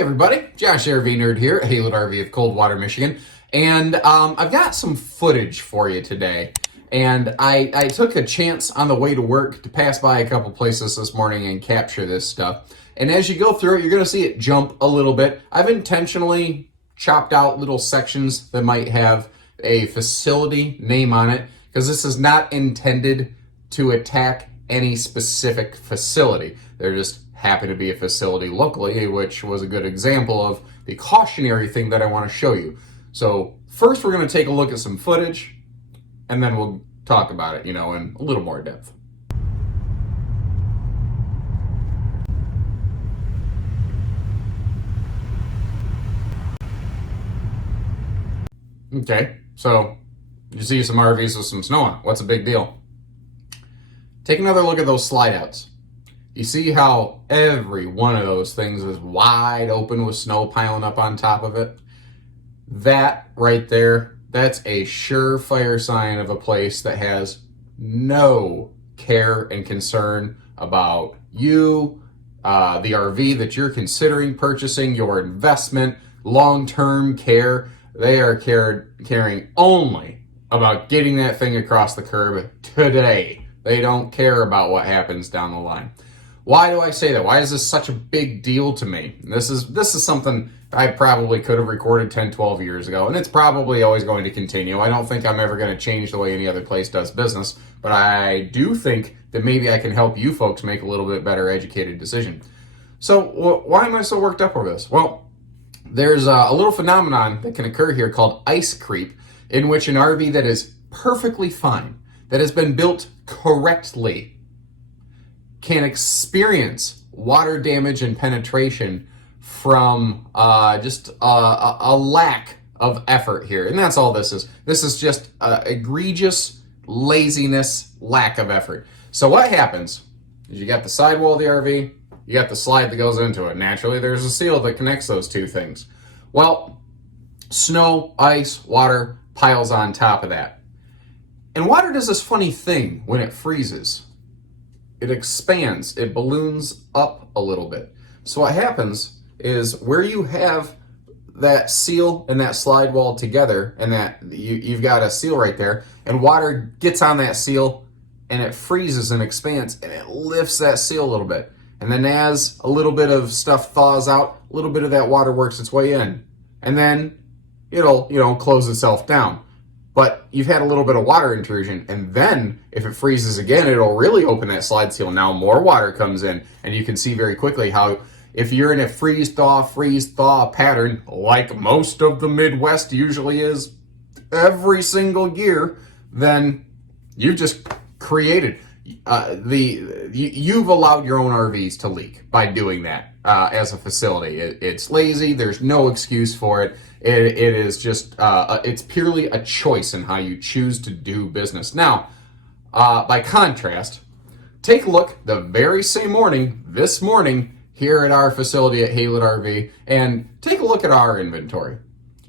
everybody, Josh RV Nerd here at Haylett RV of Coldwater, Michigan, and I've got some footage for you today. And I took a chance on the way to work to pass by a couple places this morning and capture this stuff. And as you go through it, you're going to see it jump a little bit. I've intentionally chopped out little sections that might have a facility name on it, because this is not intended to attack any specific facility. There just happened to be a facility locally, which was a good example of the cautionary thing that I want to show you. So first we're going to take a look at some footage, and then we'll talk about it, in a little more depth. Okay, so you see some RVs with some snow on. What's the big deal? Take another look at those slide outs. You see how every one of those things is wide open with snow piling up on top of it? That right there, that's a surefire sign of a place that has no care and concern about you, the RV that you're considering purchasing, your investment, long-term care. They are caring only about getting that thing across the curb today. They don't care about what happens down the line. Why do I say that? Why is this such a big deal to me? This is something I probably could have recorded 10, 12 years ago, and it's probably always going to continue. I don't think I'm ever going to change the way any other place does business, but I do think that maybe I can help you folks make a little bit better educated decision. So why am I so worked up over this? Well, there's a little phenomenon that can occur here called ice creep, in which an RV that is perfectly fine, that has been built correctly, can experience water damage and penetration from just a lack of effort here. And that's all this is. This is just egregious laziness, lack of effort. So what happens is you got the sidewall of the RV, you got the slide that goes into it. Naturally, there's a seal that connects those two things. Well, snow, ice, water piles on top of that. And water does this funny thing when it freezes. It expands, it balloons up a little bit. So what happens is where you have that seal and that slide wall together, and that you've got a seal right there, and water gets on that seal and it freezes and expands and it lifts that seal a little bit. And then as a little bit of stuff thaws out, a little bit of that water works its way in. And then it'll, close itself down. But you've had a little bit of water intrusion, and then if it freezes again, it'll really open that slide seal. Now more water comes in, and you can see very quickly how if you're in a freeze-thaw pattern, like most of the Midwest usually is every single year, then you've just created you've allowed your own RVs to leak by doing that as a facility. It's lazy. There's no excuse for it. It is just it's purely a choice in how you choose to do business. Now, by contrast, take a look the very same morning, this morning, here at our facility at Haylett RV, and take a look at our inventory.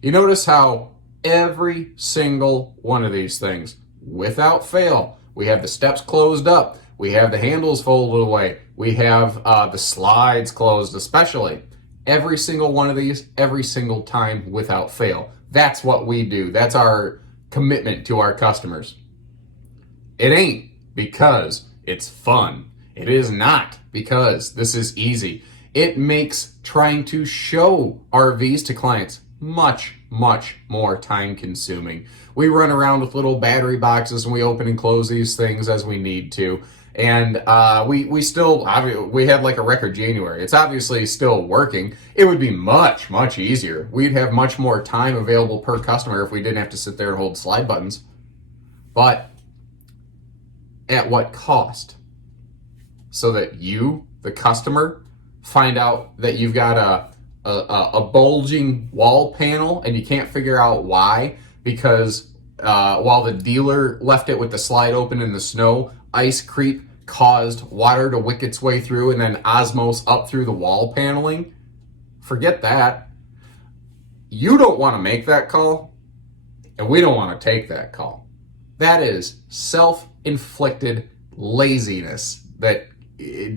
You notice how every single one of these things, without fail, we have the steps closed up. We have the handles folded away. We have the slides closed, especially. Every single one of these, every single time, without fail. That's what we do. That's our commitment to our customers. It ain't because it's fun. It is not because this is easy. It makes trying to show RVs to clients much, much more time consuming. We run around with little battery boxes and we open and close these things as we need to. And we still, we had like a record January. It's obviously still working. It would be much, much easier. We'd have much more time available per customer if we didn't have to sit there and hold slide buttons. But at what cost? So that you, the customer, find out that you've got a bulging wall panel and you can't figure out why, because while the dealer left it with the slide open in the snow, ice creep caused water to wick its way through and then osmose up through the wall paneling. Forget that. You don't want to make that call, and we don't want to take that call. That is self-inflicted laziness that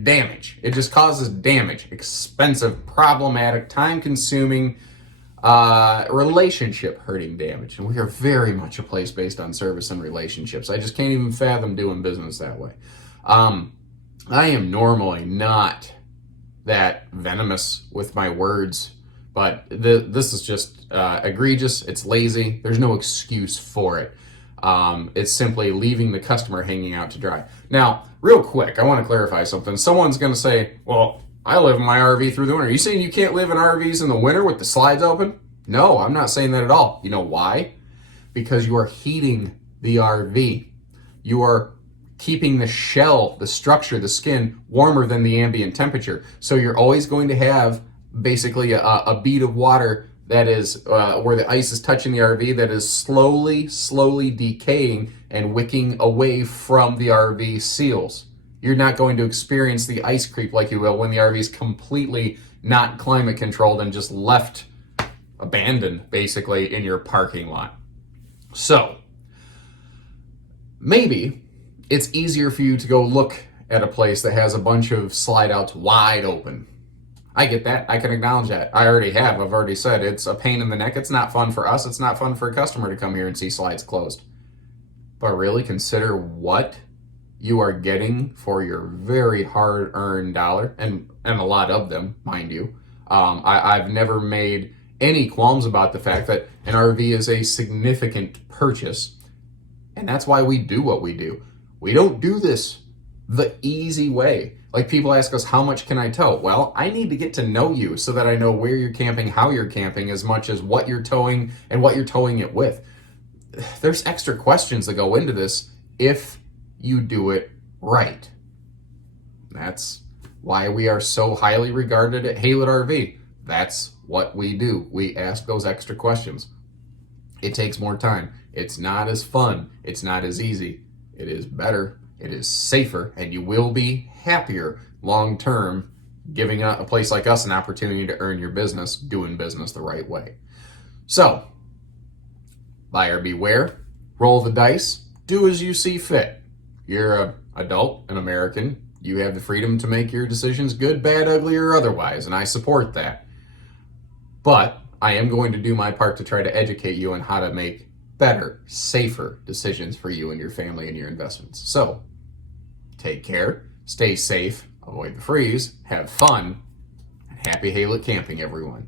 damage. It just causes damage. Expensive, problematic, time-consuming, relationship hurting damage. And we are very much a place based on service and relationships. I just can't even fathom doing business that way. I am normally not that venomous with my words, but this is just egregious. It's lazy. There's no excuse for it. It's simply leaving the customer hanging out to dry. Now, real quick, I want to clarify something. Someone's going to say, well, I live in my RV through the winter. Are you saying you can't live in RVs in the winter with the slides open? No, I'm not saying that at all. You know why? Because you are heating the RV. You are keeping the shell, the structure, the skin warmer than the ambient temperature. So you're always going to have basically a bead of water that is where the ice is touching the RV that is slowly decaying and wicking away from the RV seals. You're not going to experience the ice creep like you will when the RV is completely not climate controlled and just left abandoned basically in your parking lot. So maybe it's easier for you to go look at a place that has a bunch of slide outs wide open. I get that. I can acknowledge that. I already have. I've already said it's a pain in the neck. It's not fun for us. It's not fun for a customer to come here and see slides closed. But really consider what you are getting for your very hard-earned dollar, and a lot of them, mind you. I've never made any qualms about the fact that an RV is a significant purchase, and that's why we do what we do. We don't do this the easy way. Like, people ask us, how much can I tow? Well, I need to get to know you so that I know where you're camping, how you're camping, as much as what you're towing and what you're towing it with. There's extra questions that go into this if you do it right. That's why we are so highly regarded at Haylett RV. That's what we do. We ask those extra questions. It takes more time. It's not as fun. It's not as easy. It is better. It is safer, and you will be happier long term, giving a place like us an opportunity to earn your business, doing business the right way. So, buyer beware, roll the dice, do as you see fit. You're an adult, an American. You have the freedom to make your decisions, good, bad, ugly, or otherwise, and I support that. But I am going to do my part to try to educate you on how to make better, safer decisions for you and your family and your investments. So, take care, stay safe, avoid the freeze, have fun, and happy Haylett camping, everyone.